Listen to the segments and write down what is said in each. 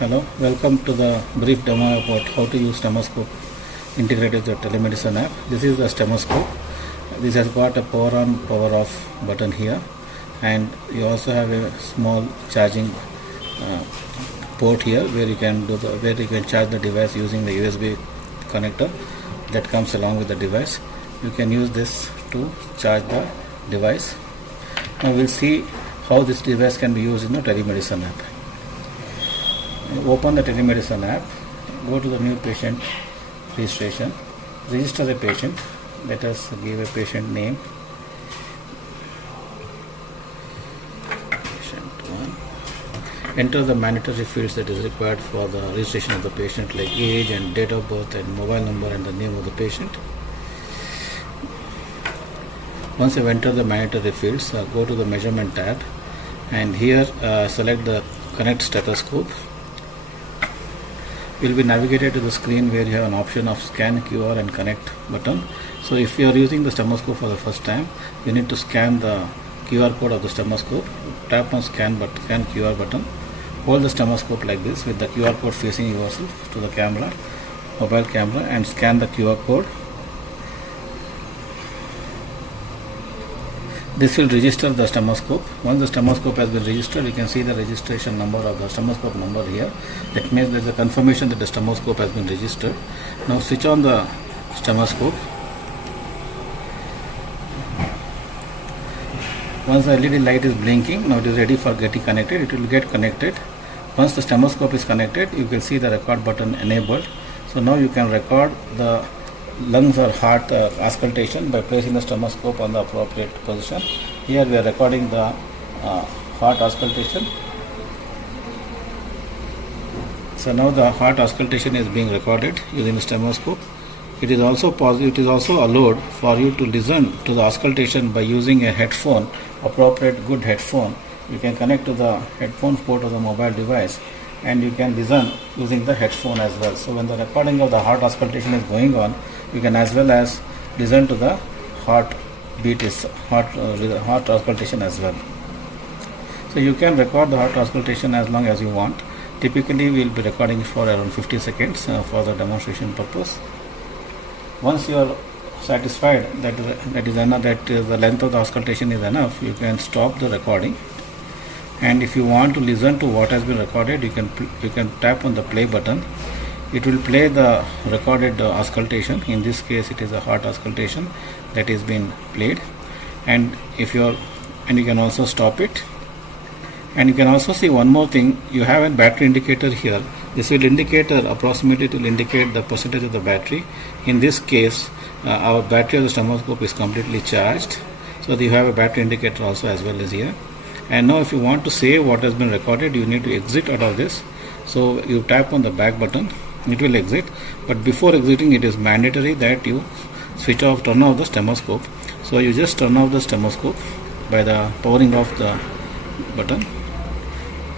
Hello, welcome to the brief demo about how to use Stethoscope integrated with the telemedicine app. This is the Stethoscope. This has got a power on, power off button here, and you also have a small charging port here where you can charge the device using the USB connector that comes along with the device. You can use this to charge the device. Now we'll see how this device can be used in the telemedicine app. Open the telemedicine app, go to the new patient registration, register the patient. Let us give a patient name, patient 1. Enter the mandatory fields that is required for the registration of the patient, like age and date of birth and mobile number and the name of the patient. Once you enter the mandatory fields, go to the measurement tab, and here select the connect stethoscope. You will be navigated to the screen where you have an option of scan QR and connect button. So if you are using the stethoscope for the first time, you need to scan the QR code of the stethoscope. Tap on scan QR button. Hold the stethoscope like this with the QR code facing yourself to the camera, mobile camera, and scan the QR code. This will register the stethoscope. Once the stethoscope has been registered, you can see the registration number of the stethoscope number here. That means there is a confirmation that the stethoscope has been registered. Now switch on the stethoscope. Once the LED light is blinking, now it is ready for getting connected. It will get connected. Once the stethoscope is connected, you can see the record button enabled. So now you can record the lungs or heart auscultation by placing the stethoscope on the appropriate position. Here we are recording the heart auscultation. So now the heart auscultation is being recorded using the stethoscope. It is also allowed for you to listen to the auscultation by using a headphone, appropriate good headphone. You can connect to the headphone port of the mobile device, and you can listen using the headphone as well. So when the recording of the heart auscultation is going on, you can as well as listen to the heart auscultation as well. So you can record the heart auscultation as long as you want. Typically we will be recording for around 50 seconds for the demonstration purpose. Once you are satisfied that the length of the auscultation is enough, you can stop the recording. And if you want to listen to what has been recorded, you can tap on the play button. It will play the recorded auscultation. In this case, it is a heart auscultation that is being played. And you can also stop it. And you can also see one more thing. You have a battery indicator here. This will indicate approximately the percentage of the battery. In this case, our battery of the stethoscope is completely charged. So you have a battery indicator also as well as here. And now if you want to save what has been recorded, you need to exit out of this. So you tap on the back button, it will exit. But before exiting, it is mandatory that you turn off the stethoscope. So you just turn off the stethoscope by the powering off the button.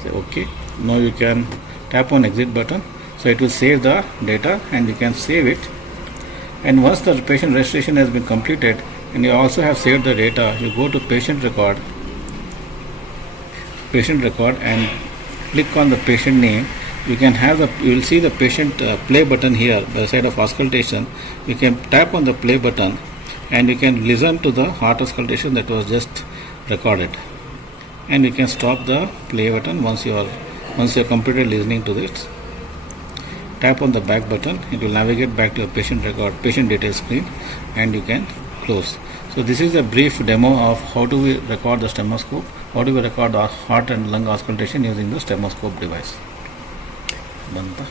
Say OK. Now you can tap on exit button. So it will save the data and you can save it. And once the patient registration has been completed and you also have saved the data, you go to patient record and click on the patient name. You will see the patient play button here by the side of auscultation. You can tap on the play button and you can listen to the heart auscultation that was just recorded. And you can stop the play button once you are completed listening to this. Tap on the back button. It will navigate back to your patient details screen, and you can close. So this is a brief demo of how do we record the stethoscope, how do we record the heart and lung auscultation using the stethoscope device. Banta.